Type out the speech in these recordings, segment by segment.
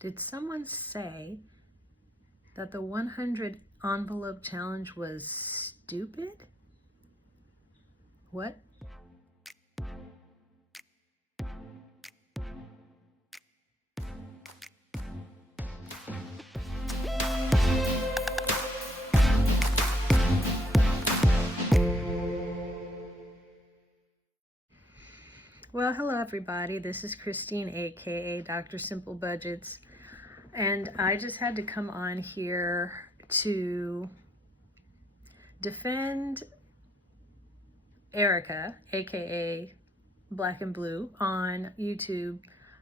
Did someone say that the 100 envelope challenge was stupid? What? Well, hello everybody. This is Christine, aka Dr. Simple Budgets, and I just had to come on here to defend Erica, aka Black and Blue, on YouTube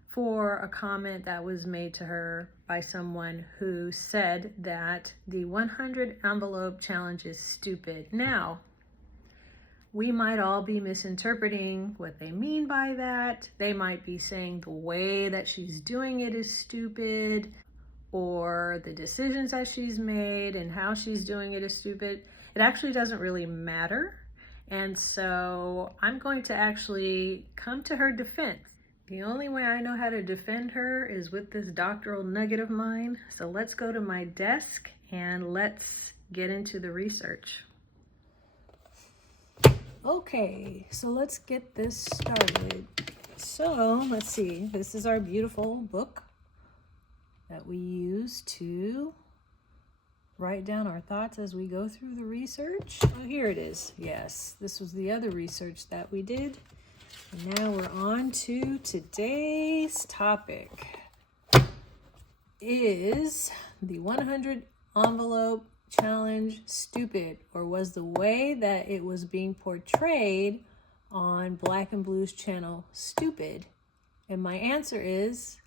for a comment that was made to her by someone who said that the 100 envelope challenge is stupid. Now, we might all be misinterpreting what they mean by that. They might be saying the way that she's doing it is stupid, or the decisions that she's made and how she's doing it is stupid. It actually doesn't really matter. And so I'm going to actually come to her defense. The only way I know how to defend her is with this doctoral nugget of mine. So let's go to my desk and let's get into the research. Okay, so let's get this started. So let's see, this is our beautiful book that we use to write down our thoughts as we go through the research. Oh, here it is. Yes, this was the other research that we did. And now we're on to today's topic. Is the 100 envelope challenge stupid, or was the way that it was being portrayed on Black and Blue's channel stupid? And my answer is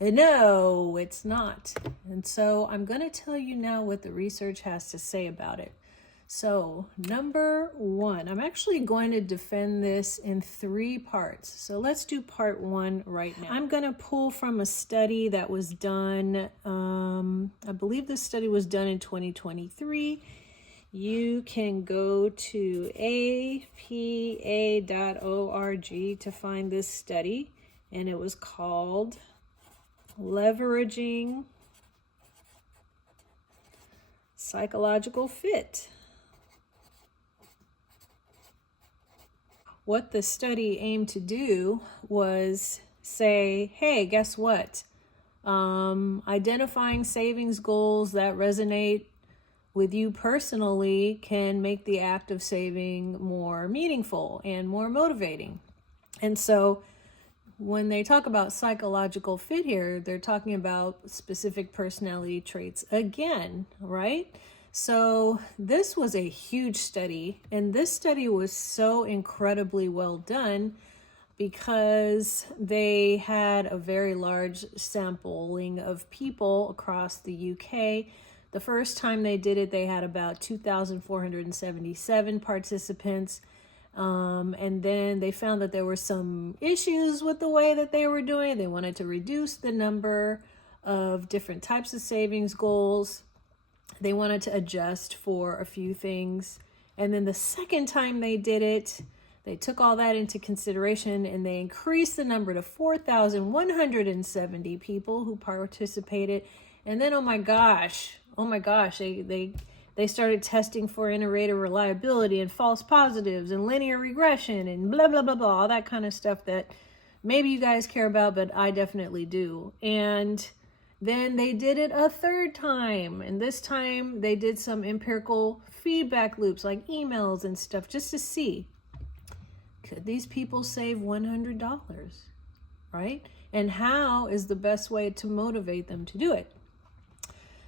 no, it's not. And so I'm going to tell you now what the research has to say about it. So number one, I'm actually going to defend this in 3 parts. So let's do part 1 right now. I'm going to pull from a study that was done, I believe this study was done in 2023. You can go to apa.org to find this study, and it was called Leveraging Psychological Fit. What the study aimed to do was say, hey, guess what? Identifying savings goals that resonate with you personally can make the act of saving more meaningful and more motivating. And so when they talk about psychological fit here, they're talking about specific personality traits again, right? So this was a huge study, and this study was so incredibly well done because they had a very large sampling of people across the UK. The first time they did it, they had about 2,477 participants. And then they found that there were some issues with the way that they were doing it. They wanted to reduce the number of different types of savings goals. They wanted to adjust for a few things. And then the second time they did it, they took all that into consideration and they increased the number to 4,170 people who participated. And then, oh my gosh, they started testing for inter-rater reliability and false positives and linear regression and blah, blah, blah, blah, all that kind of stuff that maybe you guys care about, but I definitely do. And then they did it a third time. And this time they did some empirical feedback loops like emails and stuff just to see, could these people save $100, right? And how is the best way to motivate them to do it?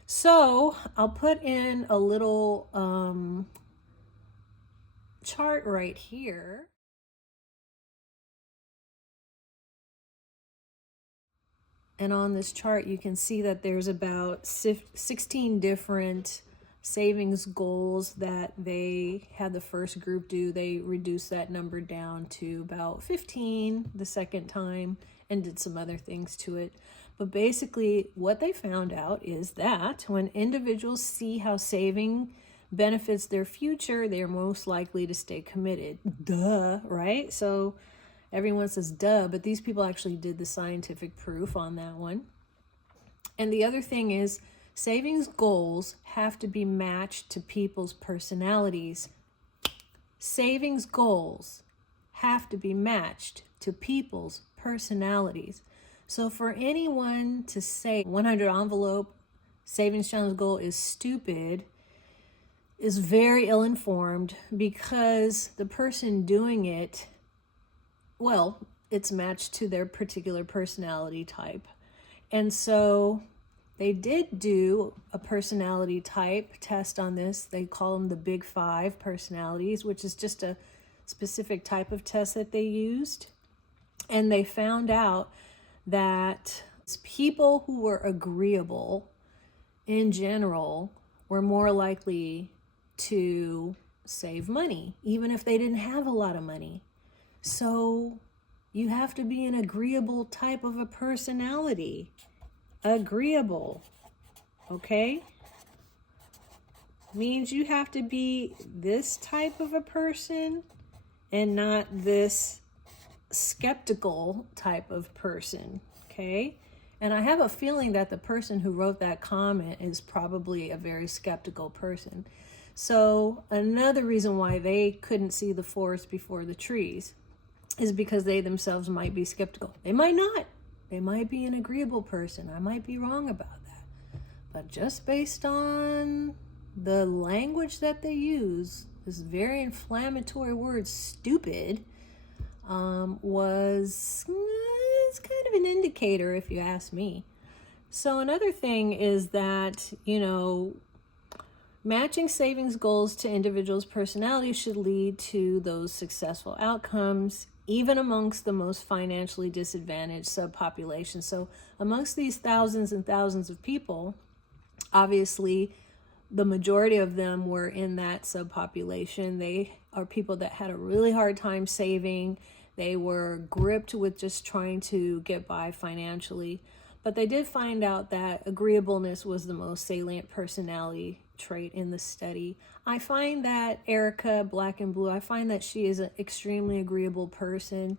So I'll put in a little chart right here. And on this chart, you can see that there's about 16 different savings goals that they had the first group do. They reduced that number down to about 15 the second time and did some other things to it. But basically what they found out is that when individuals see how saving benefits their future, they are most likely to stay committed. Duh, right? So everyone says duh, but these people actually did the scientific proof on that one. And the other thing is, savings goals have to be matched to people's personalities. Savings goals have to be matched to people's personalities. So for anyone to say 100 envelope savings challenge goal is stupid is very ill-informed, because the person doing it, well, it's matched to their particular personality type. And so they did do a personality type test on this. They call them the Big Five personalities, which is just a specific type of test that they used. And they found out that people who were agreeable in general were more likely to save money, even if they didn't have a lot of money. So you have to be an agreeable type of a personality. Agreeable, okay? Means you have to be this type of a person and not this skeptical type of person, okay? And I have a feeling that the person who wrote that comment is probably a very skeptical person. So another reason why they couldn't see the forest before the trees is because they themselves might be skeptical. They might not. They might be an agreeable person. I might be wrong about that. But just based on the language that they use, this very inflammatory word, stupid, it's kind of an indicator, if you ask me. So another thing is that, matching savings goals to individuals' personalities should lead to those successful outcomes, even amongst the most financially disadvantaged subpopulations. So amongst these thousands and thousands of people, obviously the majority of them were in that subpopulation. They are people that had a really hard time saving. They were gripped with just trying to get by financially. But they did find out that agreeableness was the most salient personality trait in the study. I find that Erica, Black and Blue, I find that she is an extremely agreeable person.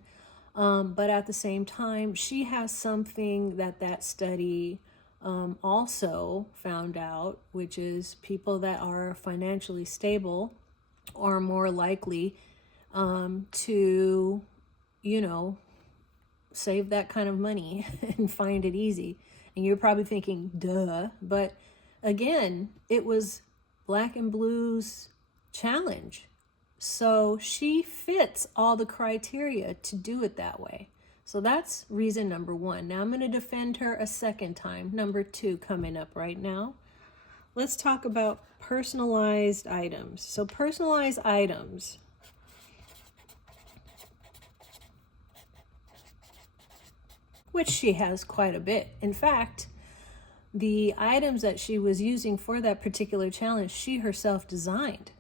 But at the same time, she has something that study also found out, which is people that are financially stable are more likely to, save that kind of money and find it easy. And you're probably thinking, duh. But again, it was Black and Blue's challenge. So she fits all the criteria to do it that way. So that's reason number one. Now I'm going to defend her a second time. Number two coming up right now. Let's talk about personalized items. So personalized items, which she has quite a bit. In fact, the items that she was using for that particular challenge, she herself designed,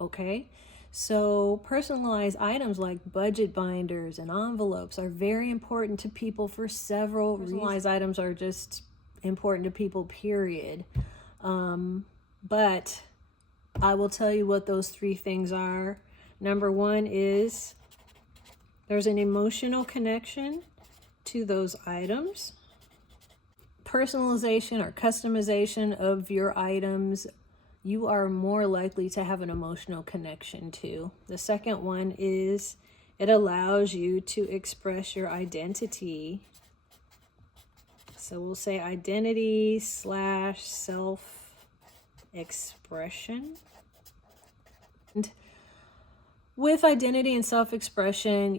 okay? So personalized items like budget binders and envelopes are very important to people for several reasons. Personalized items are just important to people, period. But I will tell you what those three things are. Number one is there's an emotional connection to those items. Personalization or customization of your items, you are more likely to have an emotional connection to. The second one is it allows you to express your identity. So we'll say identity / self-expression. And with identity and self-expression,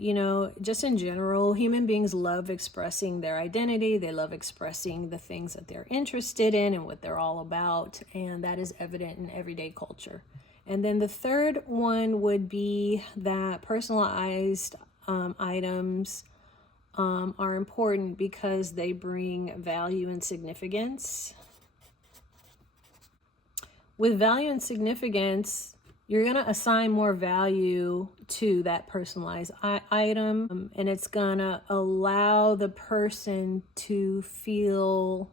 just in general, human beings love expressing their identity. They love expressing the things that they're interested in and what they're all about. And that is evident in everyday culture. And then the third one would be that personalized items are important because they bring value and significance. With value and significance, you're going to assign more value to that personalized item, and it's going to allow the person to feel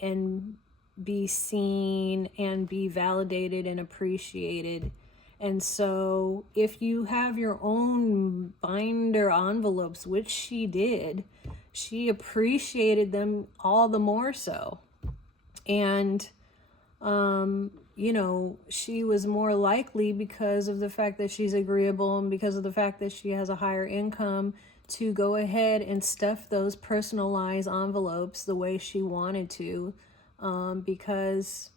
and be seen and be validated and appreciated. And so if you have your own binder envelopes, which she did, she appreciated them all the more so. And, you know, she was more likely, because of the fact that she's agreeable and because of the fact that she has a higher income, to go ahead and stuff those personalized envelopes the way she wanted to, because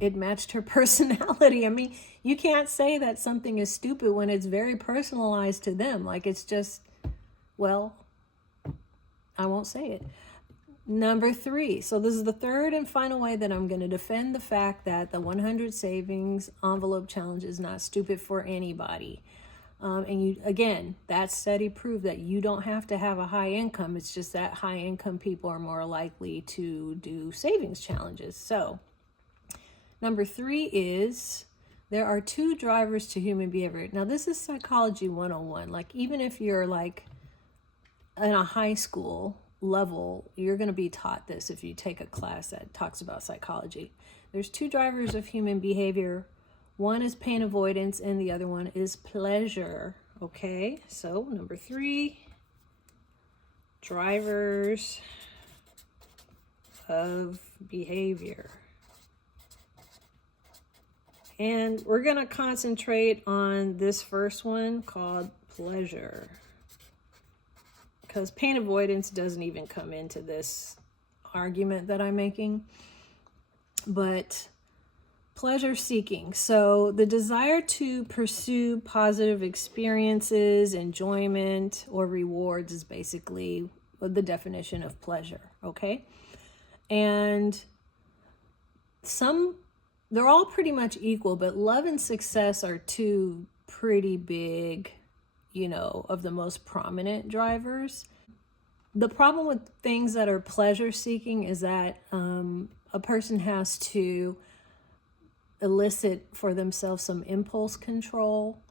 it matched her personality. I mean, you can't say that something is stupid when it's very personalized to them. Like, it's just, well, I won't say it. Number 3. So this is the third and final way that I'm going to defend the fact that the 100 savings envelope challenge is not stupid for anybody. And you, again, that study proved that you don't have to have a high income. It's just that high income people are more likely to do savings challenges. So number 3 is, there are 2 drivers to human behavior. Now, this is psychology 101. Like, even if you're like in a high school level, you're going to be taught this if you take a class that talks about psychology. There's 2 drivers of human behavior. One is pain avoidance and the other one is pleasure. Okay, so number 3, drivers of behavior. And we're going to concentrate on this first one called pleasure, because pain avoidance doesn't even come into this argument that I'm making. But pleasure seeking. So the desire to pursue positive experiences, enjoyment, or rewards is basically the definition of pleasure, okay? And they're all pretty much equal, but love and success are 2 pretty big, you know, of the most prominent drivers. The problem with things that are pleasure seeking is that a person has to elicit for themselves some impulse control.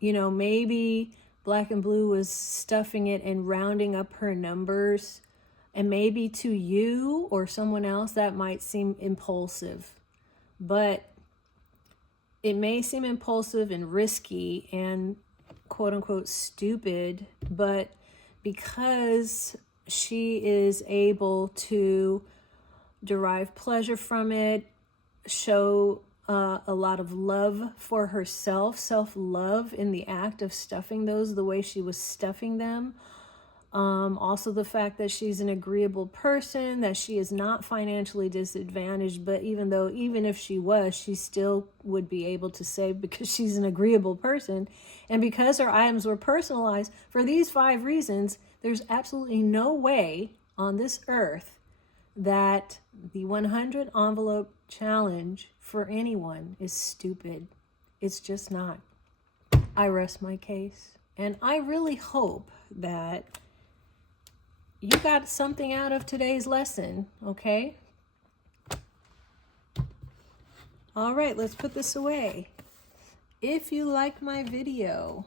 You know, maybe Black and Blue was stuffing it and rounding up her numbers, and maybe to you or someone else that might seem impulsive, but it may seem impulsive and risky and quote unquote stupid, but because she is able to derive pleasure from it, show a lot of love for herself, self-love in the act of stuffing those the way she was stuffing them. Also the fact that she's an agreeable person, that she is not financially disadvantaged, but even if she was, she still would be able to save because she's an agreeable person. And because her items were personalized, for these 5 reasons, there's absolutely no way on this earth that the 100 envelope challenge for anyone is stupid. It's just not. I rest my case. And I really hope that you got something out of today's lesson, okay? All right, let's put this away. If you like my video,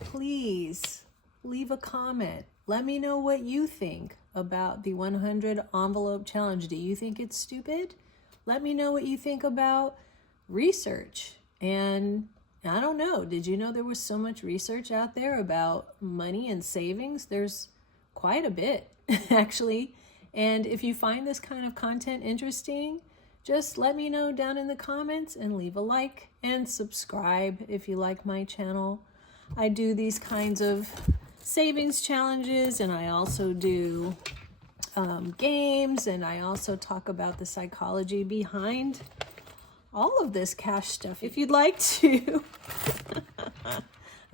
please leave a comment. Let me know what you think about the 100 envelope challenge. Do you think it's stupid? Let me know what you think about research. And I don't know, did you know there was so much research out there about money and savings? There's quite a bit, actually. And if you find this kind of content interesting, just let me know down in the comments and leave a like and subscribe if you like my channel. I do these kinds of savings challenges, and I also do games, and I also talk about the psychology behind all of this cash stuff. If you'd like to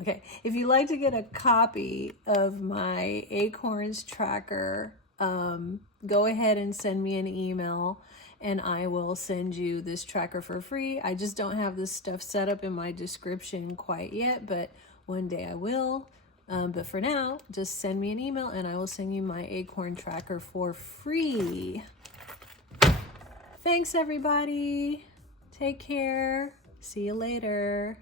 okay, if you'd like to get a copy of my Acorns tracker, go ahead and send me an email and I will send you this tracker for free. I just don't have this stuff set up in my description quite yet, but one day I will. But for now, just send me an email and I will send you my Acorn tracker for free. Thanks, everybody. Take care. See you later.